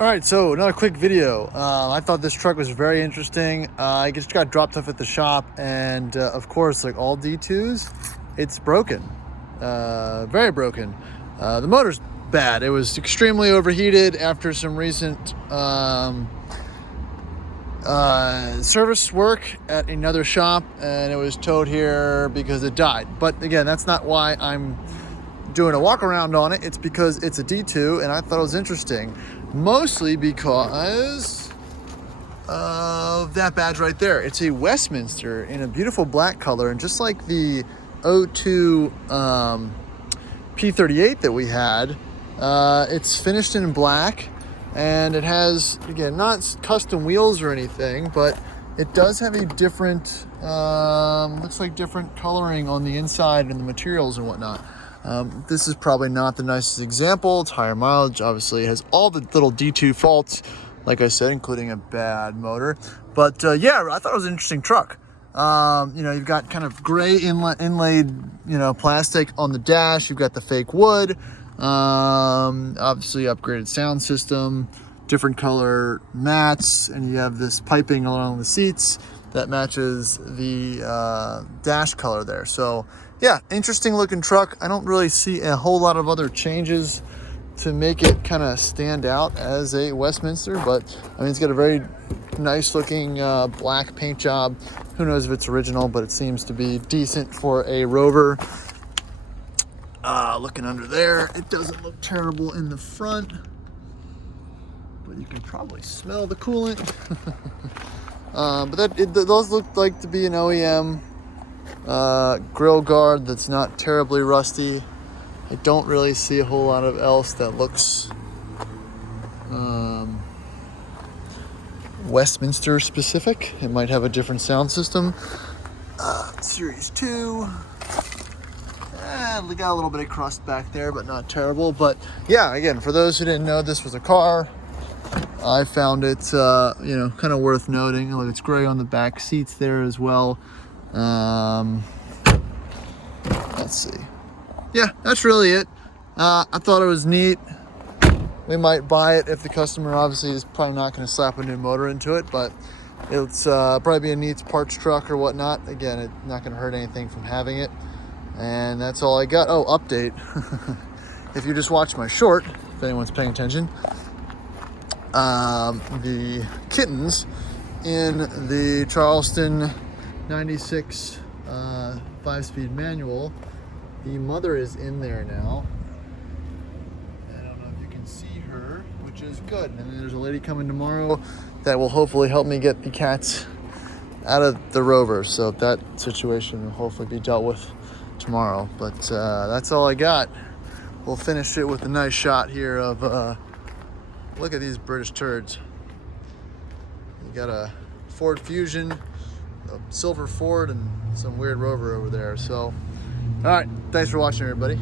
All right, so another quick video. I thought this truck was very interesting. I just got dropped off at the shop, and of course, like all D2s, it's broken, very broken. The motor's bad. It was extremely overheated after some recent service work at another shop, and it was towed here because it died. But again, that's not why I'm doing a walk around on it. It's because it's a D2 and I thought it was interesting, mostly because of that badge right there. It's a Westminster in a beautiful black color, and just like the O2 P38 that we had, it's finished in black, and it has, again, not custom wheels or anything, but it does have a different, looks like different coloring on the inside and the materials and whatnot. This is probably not the nicest example. It's higher mileage. Obviously, it has all the little D2 faults, like I said, including a bad motor. But yeah, I thought it was an interesting truck. You've got kind of gray inlaid, plastic on the dash. You've got the fake wood. Obviously, upgraded sound system, different color mats, and you have this piping along the seats that matches the dash color there. So yeah, interesting looking truck. I don't really see a whole lot of other changes to make it kind of stand out as a Westminster, but I mean, it's got a very nice looking black paint job. Who knows if it's original, but it seems to be decent for a Rover. Looking under there, it doesn't look terrible in the front, but you can probably smell the coolant. But those look like to be an OEM grill guard that's not terribly rusty. I don't really see a whole lot of else that looks Westminster specific. It might have a different sound system. Series 2. We got a little bit of crust back there, but not terrible. But yeah, again, for those who didn't know this was a car, I found it, kind of worth noting. Look, it's gray on the back seats there as well. Let's see. Yeah, that's really it. I thought it was neat. We might buy it if the customer obviously is probably not going to slap a new motor into it, but it's probably be a neat parts truck or whatnot. Again, it's not going to hurt anything from having it. And that's all I got. Oh, update. If you just watched my short, if anyone's paying attention, the kittens in the Charleston 96 5-speed manual, the mother is in there now. I don't know if you can see her, which is good. And then there's a lady coming tomorrow that will hopefully help me get the cats out of the Rover. So that situation will hopefully be dealt with tomorrow. But that's all I got. We'll finish it with a nice shot here of look at these British turds. You got a Ford Fusion, a silver Ford, and some weird Rover over there. So all right, thanks for watching, everybody.